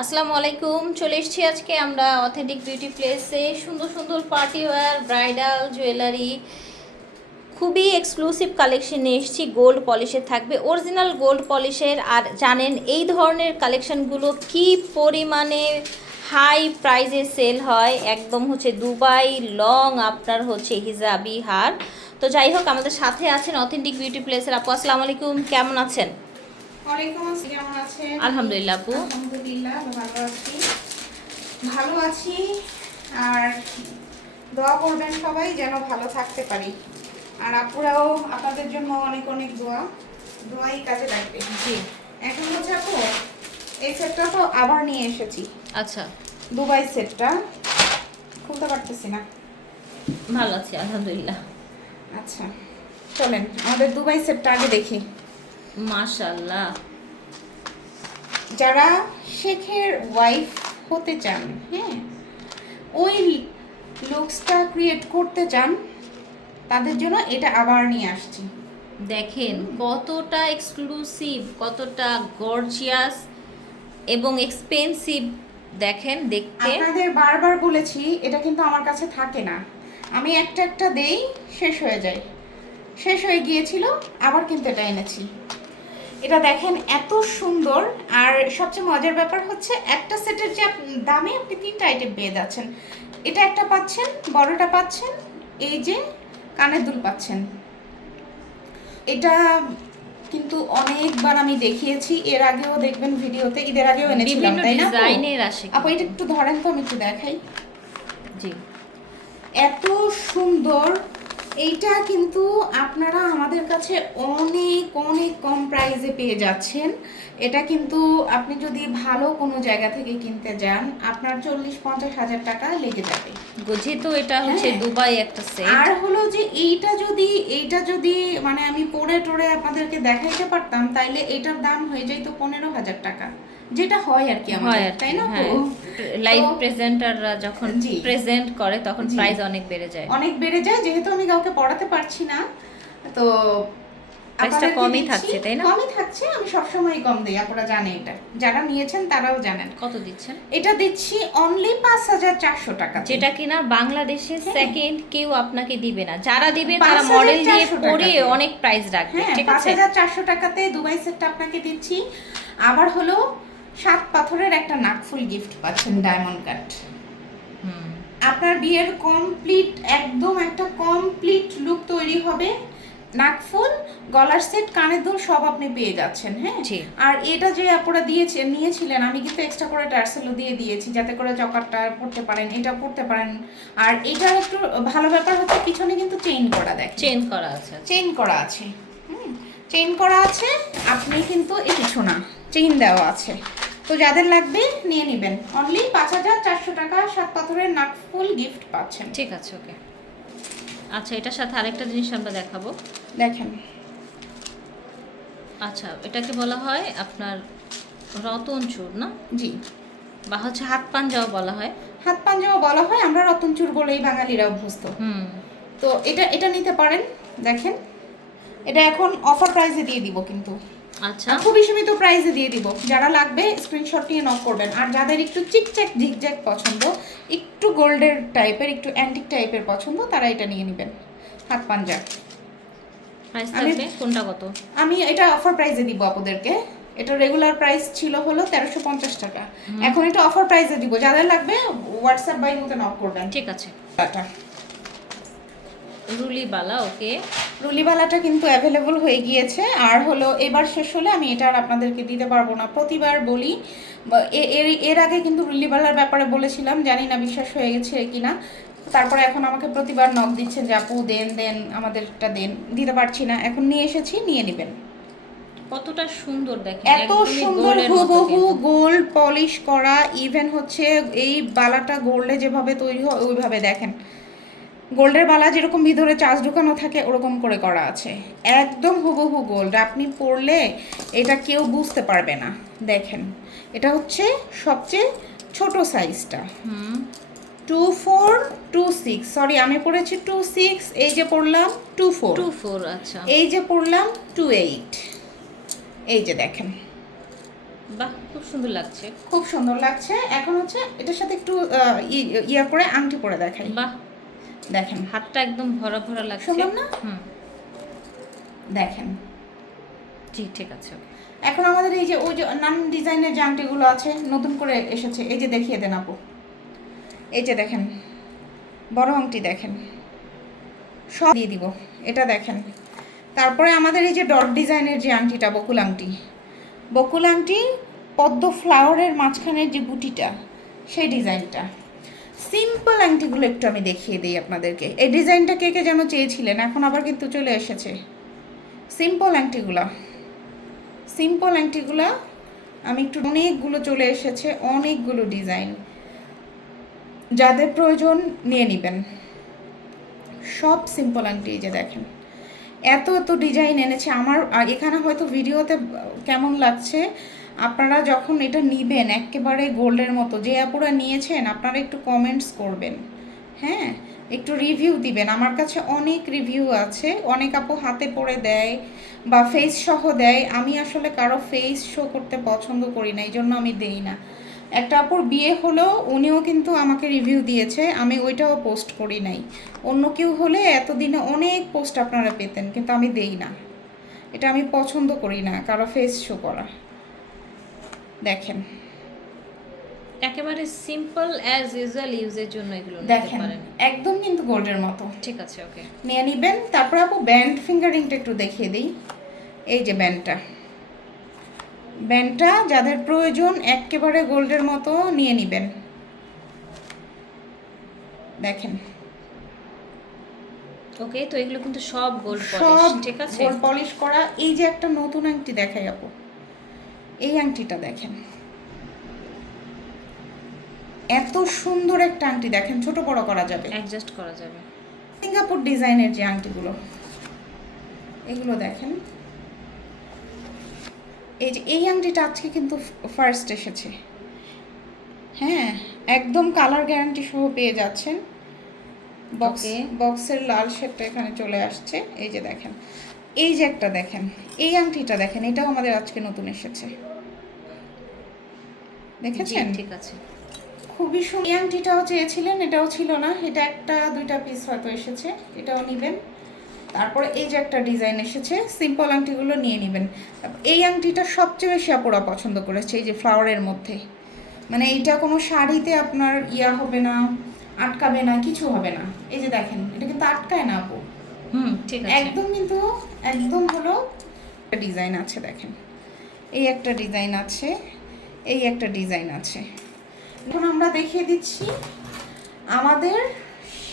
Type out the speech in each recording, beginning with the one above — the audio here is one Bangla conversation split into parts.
আসসালামু আলাইকুম, চলে এসেছি আজকে আমরা অথেন্টিক বিউটি প্লেসে সুন্দর সুন্দর পার্টি ওয়্যার ব্রাইডাল জুয়েলারি খুবই এক্সক্লুসিভ কালেকশন নিয়ে এসেছি। গোল্ড পলিশের থাকবে। অরিজিনাল গোল্ড পলিশের আর জানেন, এই ধরনের কালেকশনগুলো কি পরিমাণে হাই প্রাইজে সেল হয়? একদম হচ্ছে দুবাই লং আপনার হচ্ছে হিজাবি হার। তো যাই হোক, আমাদের সাথে আছেন অথেন্টিক বিউটি প্লেসের আপু। আসসালামু আলাইকুম, কেমন আছেন? ওয়ালাইকুম আসসালাম কেমন আছেন? আলহামদুলিল্লাহ আপু। আলহামদুলিল্লাহ ভালো আছি। ভালো আছি আর দোয়া করবেন সবাই যেন ভালো থাকতে পারি। আর আপুরাও আপনাদের জন্য অনেক অনেক দোয়া দোয়াই কাজে লাগবে। জি। এখন হচ্ছে আপু এই সেটটা তো আবার নিয়ে এসেছি। আচ্ছা। দুবাই সেটটা। খুলতে পারতেছি না। ভালো আছি আলহামদুলিল্লাহ। আচ্ছা চলেন আমাদের দুবাই সেটটা আগে দেখি। মাশাল্লাহ যারা শেখের ওয়াইফ হতে চান হ্যাঁ ওই লুকসটা ক্রিয়েট করতে চান তাদের জন্য এটা আবার নিয়ে আসছি। দেখেন কতটা এক্সক্লুসিভ কতটা গর্জিয়াস এবং এক্সপেন্সিভ দেখেন দেখতে। আপনাদের বারবার বলেছি এটা কিন্তু আমার কাছে থাকে না। আমি একটা একটা দেই শেষ হয়ে যায়। শেষ হয়ে গিয়েছিল আবার কিন্তু এটা এনেছি। এটা দেখেন এত সুন্দর আর সবচেয়ে মজার ব্যাপার হচ্ছে একটা সেটের যে দামে আপনি তিনটা আইটেম পেয়ে যাচ্ছেন। এটা একটা পাচ্ছেন বড়টা পাচ্ছেন এই যে কানের দুল পাচ্ছেন। এটা কিন্তু অনেকবার আমি দেখিয়েছি এর আগেও দেখবেন ভিডিওতে ঈদের আগেও এনেছিলাম তাই না ডিজাইনের আসে আপু এটা একটু ধরেন তো আমি একটু দেখাই। জি। এত সুন্দর এইটা কিন্তু আপনারা আমাদের কাছে অনেক অনেক কম প্রাইসে পেয়ে যাচ্ছেন। এটা কিন্তু আপনি যদি ভালো কোনো জায়গা থেকে কিনতে যান আপনার চল্লিশ পঞ্চাশ হাজার টাকা লেগে যাবে। বুঝি তো এটা হচ্ছে হ্যাঁ। দুবাই একটা সেট আর হলো যে এইটা যদি এইটা যদি মানে আমি পরে টোরে আপনাদেরকে দেখাইতে পারতাম তাইলে এটার দাম হয়ে যাইতো পনেরো হাজার টাকা। যেটা হয় আর কি হয় আমাদের তাই না? হ্যাঁ। লাইভ তো- প্রেজেন্টাররা যখন প্রেজেন্ট করে তখন। প্রাইস অনেক বেড়ে যায়। অনেক বেড়ে যায় যেহেতু আমি কাউকে পড়াতে পারছি না। তো প্রাইসটা কমই থাকছে, তাই না? কমই থাকছে আমি সবসময় কম দিই আপনারা জানে এটা। যারা নিয়েছেন তারাও জানেন। কত দিচ্ছেন? এটা দিচ্ছি অনলি পাঁচ হাজার চারশো টাকা যেটা কিনা বাংলাদেশে হ্যাঁ। সেকেন্ড কেউ আপনাকে দিবে না। যারা দিবে তারা মডেল দিয়ে পরে অনেক প্রাইস রাখবে হ্যাঁ ঠিক পাঁচ আছে? হাজার চারশো টাকাতে দুবাই সেটটা আপনাকে দিচ্ছি। আবার হলো সাত পাথরের একটা নাকফুল গিফট পাচ্ছেন ডায়মন্ড কাট হুম। আপনার বিয়ের কমপ্লিট একদম একটা কমপ্লিট লুক তৈরি হবে। নাকফুল গলার সেট কানের দুল সব আপনি পেয়ে যাচ্ছেন হ্যাঁ। আর এটা যে আপনারা দিয়েছেন নিয়েছিলেন আমি কিন্তু এক্সট্রা করে টার্সেলও দিয়ে দিয়েছি যাতে করে চকারটা পড়তে পারেন এটা পড়তে পারেন। আর এটা একটু ভালো ব্যাপার হচ্ছে পিছনে কিন্তু চেইন করা দেখ চেঞ্জ করা আছে। চেইন করা আছে হুম। চেইন করা আছে আপনি কিন্তু এই কিছু না চেইন দেওয়া আছে। তো যাদের লাগবে নিয়ে নেবেন। অনলি পাঁচ হাজার চারশো টাকা সাত পাথরের নাকফুল গিফট পাচ্ছেন। ঠিক আছে ওকে। আচ্ছা এটার সাথে আরেকটা জিনিস আমরা দেখাবো। দেখেন। আচ্ছা এটাকে বলা হয় আপনার রতন চূড় না? জি। বা হচ্ছে হাত পাঞ্জাও বলা হয়। হাত পাঞ্জাও বলা হয় আমরা রতন রতনচুর বলেই বাঙালিরা অভ্যস্ত হুম। তো এটা এটা নিতে পারেন দেখেন। এটা এখন অফার প্রাইসে দিয়ে দিব কিন্তু। আচ্ছা। খুবই সীমিত প্রাইসে দিয়ে দিব। যারা লাগবে স্ক্রিনশট নিয়ে নক করবেন। আর যাদের একটু চিকচাক ঝিকঝ্যাক পছন্দ একটু গোল্ডের টাইপের একটু অ্যান্টিক টাইপের পছন্দ তারা এটা নিয়ে নেবেন। হাত পাঞ্জা কোনটা কত? আমি এটা অফার প্রাইসে দিব আপনাদেরকে। এটা রেগুলার প্রাইস ছিল হলো তেরোশো পঞ্চাশ টাকা। এখন এটা অফার প্রাইসে দিব। যাদের লাগবে হোয়াটসঅ্যাপ বাই মতো নক করবেন। ঠিক আছে। টাটা। রুলি বালা ওকে? রুলিবালাটা কিন্তু অ্যাভেলেবল হয়ে গিয়েছে। আর হলো এবার শেষ হলে আমি এটা আর আপনাদেরকে দিতে পারব না। প্রতিবার বলি এর এর আগে কিন্তু রুলিবালার ব্যাপারে বলেছিলাম জানি না বিশ্বাস হয়ে গেছে কিনা। তারপরে এখন আমাকে প্রতিবার নখ দিচ্ছে যে আপু দেন দেন আমাদেরটা দেন। দিতে পারছি না। এখন নিয়ে এসেছি নিয়ে নেবেন। কতটা সুন্দর দেখেন এত সুন্দর হুবহু গোল্ড পলিশ করা ইভেন হচ্ছে এই বালাটা গোল্ডে যেভাবে তৈরি হয় ওইভাবে দেখেন। গোল্ডের বালা যেরকম ভিতরে চার্জ ঢুকানো থাকে ওরকম করে করা আছে। একদম হুবহু গোল্ড। আপনি পরলে এটা কেউ বুঝতে পারবে না। দেখেন এটা হচ্ছে সবচেয়ে ছোট সাইজটা হুম। Two four two six. Sorry আমি পড়েছি টু সিক্স এই যে পড়লাম টু ফোর। টু ফোর আচ্ছা। এই যে পড়লাম টু এইট। এই যে দেখেন। বাহ খুব সুন্দর লাগছে। খুব সুন্দর লাগছে। এখন হচ্ছে এটার সাথে একটু ইয়া করে আংটি পরে দেখাই। বাহ দেখেন হাতটা একদম ভরা ভরা লাগছে। সুন্দর না? হুম। দেখেন। জি ঠিক আছে। এখন আমাদের এই যে ওই যে নান ডিজাইনের যে আংটিগুলো আছে নতুন করে এসেছে। এই যে দেখিয়ে দেন আপু। এই যে দেখেন বড় আংটি দেখেন। সব দিয়ে দিব এটা দেখেন। তারপরে আমাদের এই যে ডট ডিজাইনের যে আংটিটা বকুল আংটি। বকুল আংটি পদ্ম ফ্লাওয়ারের মাঝখানের যে বুটিটা সেই ডিজাইনটা। সিম্পল আংটিগুলো একটু আমি দেখিয়ে দিই আপনাদেরকে। এই ডিজাইনটা কে কে যেন চেয়েছিলেন, এখন আবার কিন্তু চলে এসেছে। সিম্পল আংটিগুলা সিম্পল আংটিগুলা আমি একটু অনেকগুলো চলে এসেছে, অনেকগুলো ডিজাইন। যাদের প্রয়োজন নিয়ে নেবেন। সব সিম্পল আংটি যে দেখেন। এত এত ডিজাইন এনেছে। আমার এখানে হয়তো ভিডিওতে কেমন লাগছে আপনারা যখন এটা নিবেন, একেবারে গোল্ডের মতো, যে আপুরা নিয়েছেন, আপনারা একটু কমেন্টস করবেন। হ্যাঁ? একটু রিভিউ দিবেন। আমার কাছে অনেক রিভিউ আছে। অনেক আপু হাতে পরে দেয় বা ফেস সহ দেয়। আমি আসলে কারও ফেস শো করতে পছন্দ করি না এই জন্য আমি দেই না। একটা আপুর বিয়ে হলো উনিও কিন্তু আমাকে রিভিউ দিয়েছে। আমি ওইটাও পোস্ট করি নাই। অন্য কেউ হলে এতদিনে অনেক পোস্ট আপনারা পেতেন, কিন্তু আমি দেই না। এটা আমি পছন্দ করি না, কারও ফেস শো করা। দেখেন। একেবারে সিম্পল অ্যাজ ইউজুয়াল ইউজের জন্য এগুলো দেখেন একদম কিন্তু গোল্ডের মতো। ঠিক আছে ওকে। নিয়ে নিবেন। তারপর আপু ব্যান্ড ফিঙ্গারিংটা একটু দেখিয়ে দিই। এই যে ব্যান্ডটা ব্যান্ডটা যাদের প্রয়োজন একেবারে গোল্ডের মতো নিয়ে নিবেন। দেখেন। ওকে তো এগুলো কিন্তু সব গোল্ড পলিশ ঠিক আছে? গোল্ড পলিশ করা। এই যে একটা নতুন আংটি দেখাই আপু। এই আংটিটা দেখেন। এত সুন্দর একটা আংটি দেখেন ছোট বড় করা যাবে। অ্যাডজাস্ট করা যাবে। সিঙ্গাপুর ডিজাইনের যে আংটিগুলো এগুলো দেখেন। এই যে এই আংটিটা আজকে কিন্তু ফার্স্ট এসেছে। হ্যাঁ একদম কালার গ্যারান্টি সহ পেয়ে যাচ্ছেন। বক্স. বক্সের লাল শেডটা এখানে চলে আসছে। এই যে দেখেন এই যে একটা দেখেন এই আংটিটা দেখেন এটাও আমাদের আজকে নতুন এসেছে। দেখেছেন? ঠিক আছে। খুবই সুন্দর এই আংটিটাও চেয়েছিলেন এটাও ছিল না এটা একটা দুইটা পিস হয়তো এসেছে এটাও নেবেন। তারপরে এই যে একটা ডিজাইন এসেছে সিম্পল আংটিগুলো নিয়ে নেবেন। এই আংটিটা সবচেয়ে বেশি আপুরা পছন্দ করেছে এই যে ফ্লাওয়ারের মধ্যে। মানে এইটা কোনো শাড়িতে আপনার ইয়া হবে না আটকাবে না কিছু হবে না। এই যে দেখেন এটা কিন্তু আটকায় না আপু। হুম, ঠিক একদম কিন্তু, একদম হলো একটা ডিজাইন আছে, দেখেন। এই একটা ডিজাইন আছে, এই একটা ডিজাইন আছে। এখন আমরা দেখিয়ে দিচ্ছি আমাদের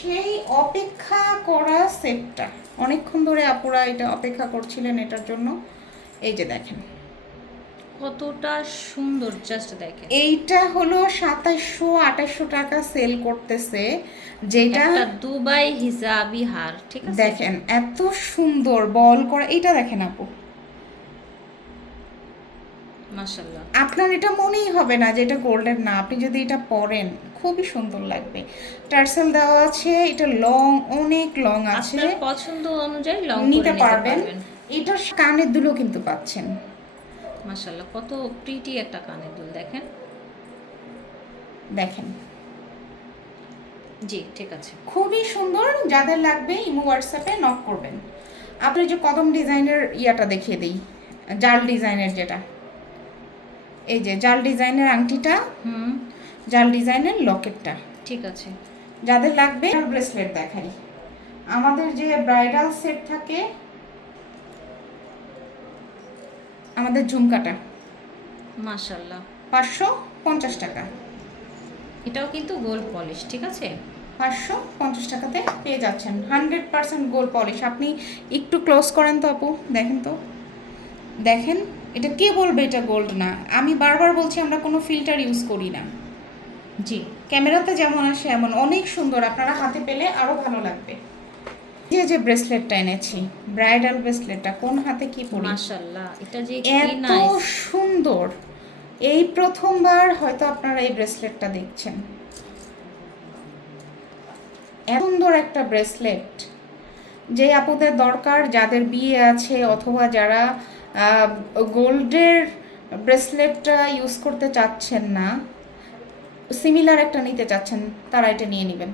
সেই অপেক্ষা করা সেটটা। অনেকক্ষণ ধরে আপুরা এটা অপেক্ষা করছিলেন এটার জন্য। এই যে দেখেন। কতটা সুন্দর জাস্ট দেখেন। এইটা হলো সাতাইশশো আঠাইশশো টাকা সেল করতেছে যেটা দুবাই হিজাবি হার ঠিক আছে? দেখেন এত সুন্দর বল করা এটা দেখেন আপু। মাশাআল্লাহ। আপনার এটা মনেই হবে না যে এটা গোল্ডেন না আপনি যদি এটা পরেন খুবই সুন্দর লাগবে। টার্সেল দেওয়া আছে এটা লং অনেক লং আছে। আপনার পছন্দ অনুযায়ী লং নিতে পারবেন। পারবেন। এটা কানের দুলো কিন্তু পাচ্ছেন। মাশাআল্লাহ কত প্রিটি একটা কানের দুল দেখেন? দেখেন। জি ঠিক আছে। খুবই সুন্দর যাদের লাগবে ইমো হোয়াটসঅ্যাপে নক করবেন। আপনি যে কদম ডিজাইনের ইয়াটা দেখিয়ে দিই জাল ডিজাইনের যেটা। এই যে জাল ডিজাইনের আংটিটা হুম। জাল ডিজাইনের লকেটটা। ঠিক আছে। যাদের লাগবে ব্রেসলেট দেখাই। আমাদের যে ব্রাইডাল সেট থাকে আমাদের ঝুমকাটা মাশাআল্লাহ। পাঁচশো পঞ্চাশ টাকা। এটাও কিন্তু গোল্ড পলিশ ঠিক আছে? পাঁচশো পঞ্চাশ টাকাতে পেয়ে যাচ্ছেন। Hundred percent gold polish. আপনি একটু ক্লোজ করেন তো আপু দেখেন তো। দেখেন এটা কে বলবে এটা গোল্ড না? আমি বারবার বলছি আমরা কোনো ফিল্টার ইউজ করি না। জি। ক্যামেরাতে যেমন আসে এমন অনেক সুন্দর। আপনারা হাতে পেলে আরও ভালো লাগবে। যে যে ব্রেসলেটটা এনেছি ব্রাইডাল ব্রেসলেটটা কোন হাতে কি পরি? মাশাআল্লাহ এটা যে এত সুন্দর। এই প্রথমবার হয়তো আপনারা এই ব্রেসলেটটা দেখছেন। এত সুন্দর একটা ব্রেসলেট। যে আপুদের দরকার যাদের বিয়ে আছে অথবা যারা গোল্ডের ব্রেসলেটটা ইউজ করতে চাচ্ছেন না সিমিলার একটা নিতে চাচ্ছেন তারা এটা নিয়ে নেবেন।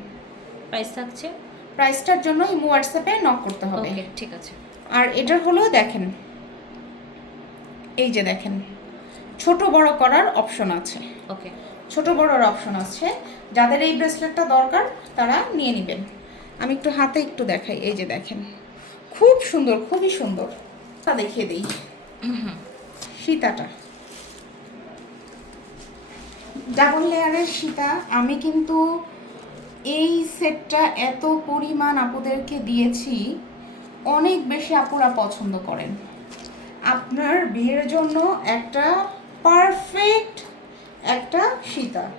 প্রাইস থাকছে? প্রাইসটার জন্য ইমো হোয়াটসঅ্যাপে নক করতে হবে। ঠিক আছে। আর এটার হলো দেখেন এই যে দেখেন ছোট বড় করার অপশন আছে। ওকে। ছোট বড়র অপশন আছে যাদের এই ব্রেসলেটটা দরকার তারা নিয়ে নেবেন। আমি একটু হাতে একটু দেখাই এই যে দেখেন খুব সুন্দর খুবই সুন্দর। তা দেখিয়ে দিই। সীতাটা। ডাবল লেয়ারের সীতা আমি কিন্তু এই সেটটা এত পরিমাণ আপুদেরকে দিয়েছি অনেক বেশি আপুরা পছন্দ করেন। আপনার বিয়ের জন্য একটা পারফেক্ট একটা সীতা।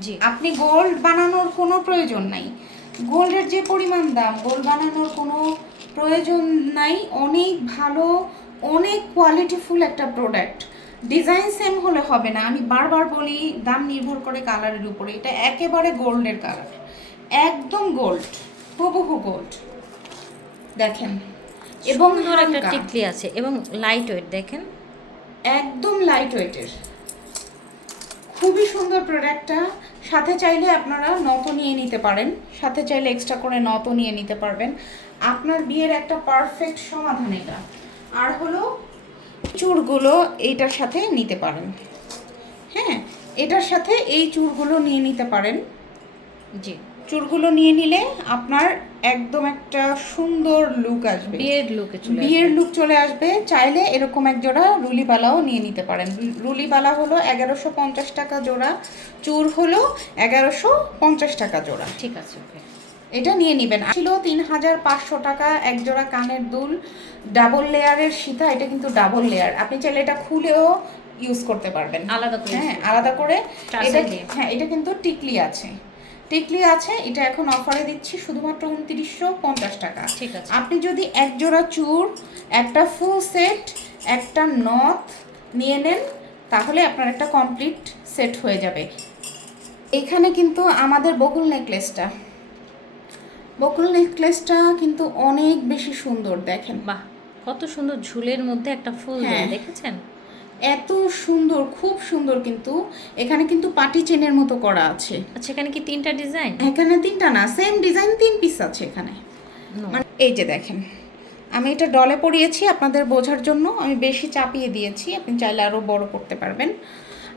জি। আপনি গোল্ড বানানোর কোনো প্রয়োজন নাই। গোল্ডের যে পরিমাণ দাম গোল্ড বানানোর কোনো প্রয়োজন নাই। অনেক ভালো অনেক কোয়ালিটিফুল একটা প্রোডাক্ট ডিজাইন সেম হলে হবে না। আমি বারবার বলি দাম নির্ভর করে কালারের উপরে। এটা একেবারে গোল্ডের কালার একদম গোল্ড হুবহু গোল্ড দেখেন এবং সুন্দর একটা টিকলি আছে এবং লাইট ওয়েট দেখেন। একদম লাইট ওয়েটের খুবই সুন্দর প্রোডাক্টটা সাথে চাইলে আপনারা নত নিয়ে নিতে পারেন। সাথে চাইলে এক্সট্রা করে নত নিয়ে নিতে পারবেন। আপনার বিয়ের একটা পারফেক্ট সমাধান এটা। আর হলো চুড়গুলো এইটার সাথে নিতে পারেন। হ্যাঁ এটার সাথে এই চুরগুলো নিয়ে নিতে পারেন। জি চুরগুলো নিয়ে নিলে আপনার একদম একটা সুন্দর লুক আসবে। বিয়ের লুকে চলে বিয়ের লুক চলে আসবে। চাইলে এরকম এক জোড়া রুলিবালাও নিয়ে নিতে পারেন। রুলিবালা হলো এগারোশো পঞ্চাশ টাকা জোড়া চুর হলো এগারোশো পঞ্চাশ টাকা জোড়া। ঠিক আছে ওকে এটা নিয়ে নেবেন। ছিল তিন হাজার পাঁচশো টাকা এক জোড়া কানের দুল ডাবল লেয়ারের সীতা এটা কিন্তু ডাবল লেয়ার আপনি চাইলে এটা খুলেও ইউজ করতে পারবেন। আলাদা করে হ্যাঁ আলাদা করে এটা হ্যাঁ এটা কিন্তু টিকলি আছে। টিকলি আছে এটা এখন অফারে দিচ্ছি শুধুমাত্র উনত্রিশশো পঞ্চাশ টাকা। ঠিক আছে। আপনি যদি এক জোড়া চুর একটা ফুল সেট একটা নথ নিয়ে নেন তাহলে আপনার একটা কমপ্লিট সেট হয়ে যাবে। এখানে কিন্তু আমাদের বকুল নেকলেসটা বকুল নেকলেসটা কিন্তু অনেক বেশি সুন্দর দেখেন। বাহ কত সুন্দর ঝুলের মধ্যে একটা ফুল হ্যাঁ। দেখেছেন? এত সুন্দর খুব সুন্দর কিন্তু। এখানে কিন্তু পাটি চেনের মতো করা আছে। আচ্ছা এখানে কি তিনটা ডিজাইন? এখানে তিনটা না সেম ডিজাইন তিন পিস আছে এখানে। মানে এই যে দেখেন আমি এটা ডলে পরিয়েছি আপনাদের বোঝার জন্য। আমি বেশি চাপিয়ে দিয়েছি আপনি চাইলে আরও বড় করতে পারবেন।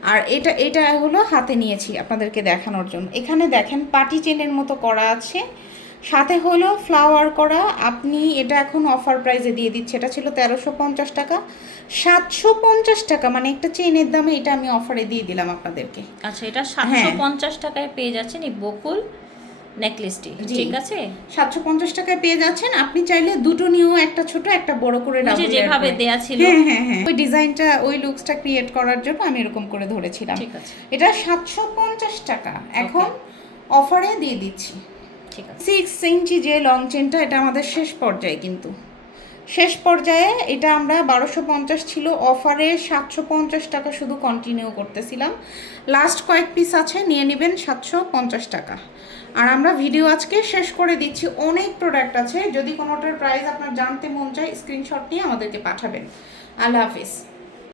আর এটা এটা হলো হাতে নিয়েছি আপনাদেরকে দেখানোর জন্য। এখানে দেখেন পাটি চেনের মতো করা আছে। সাথে হলো ফ্লাওয়ার করা। আপনি এটা এখন অফার প্রাইসে দিয়ে দিচ্ছে। এটা ছিল তেরোশো পঞ্চাশ টাকা। সাতশো পঞ্চাশ টাকা মানে একটা চেনের দামে এটা আমি অফারে দিয়ে দিলাম আপনাদেরকে। আচ্ছা এটা সাতশো হ্যাঁ। পঞ্চাশ টাকায় পেয়ে যাচ্ছেন এই বকুল নেকলেসটি। ঠিক আছে? সাতশো পঞ্চাশ টাকায় পেয়ে যাচ্ছেন। আপনি চাইলে দুটো নিয়েও একটা ছোট একটা বড় করে যেভাবে। দেয়া ছিল। হ্যাঁ হ্যাঁ হ্যাঁ। ওই ডিজাইনটা ওই লুকসটা ক্রিয়েট করার জন্য আমি এরকম করে ধরেছিলাম। ঠিক আছে। এটা সাতশো পঞ্চাশ টাকা। এখন অফারে দিয়ে দিচ্ছি। সিক্স ইঞ্চি যে লং চেনটা এটা আমাদের শেষ পর্যায়ে কিন্তু। শেষ পর্যায়ে এটা আমরা বারোশো পঞ্চাশ ছিল অফারে সাতশো পঞ্চাশ টাকা শুধু কন্টিনিউ করতেছিলাম। লাস্ট কয়েক পিস আছে, নিয়ে নেবেন সাতশো পঞ্চাশ টাকা। আর আমরা ভিডিও আজকে শেষ করে দিচ্ছি। অনেক প্রোডাক্ট আছে, যদি কোনোটার প্রাইস আপনার জানতে মন চায় স্ক্রিনশট নিয়ে আমাদেরকে পাঠাবেন। আল্লাহ হাফিজ।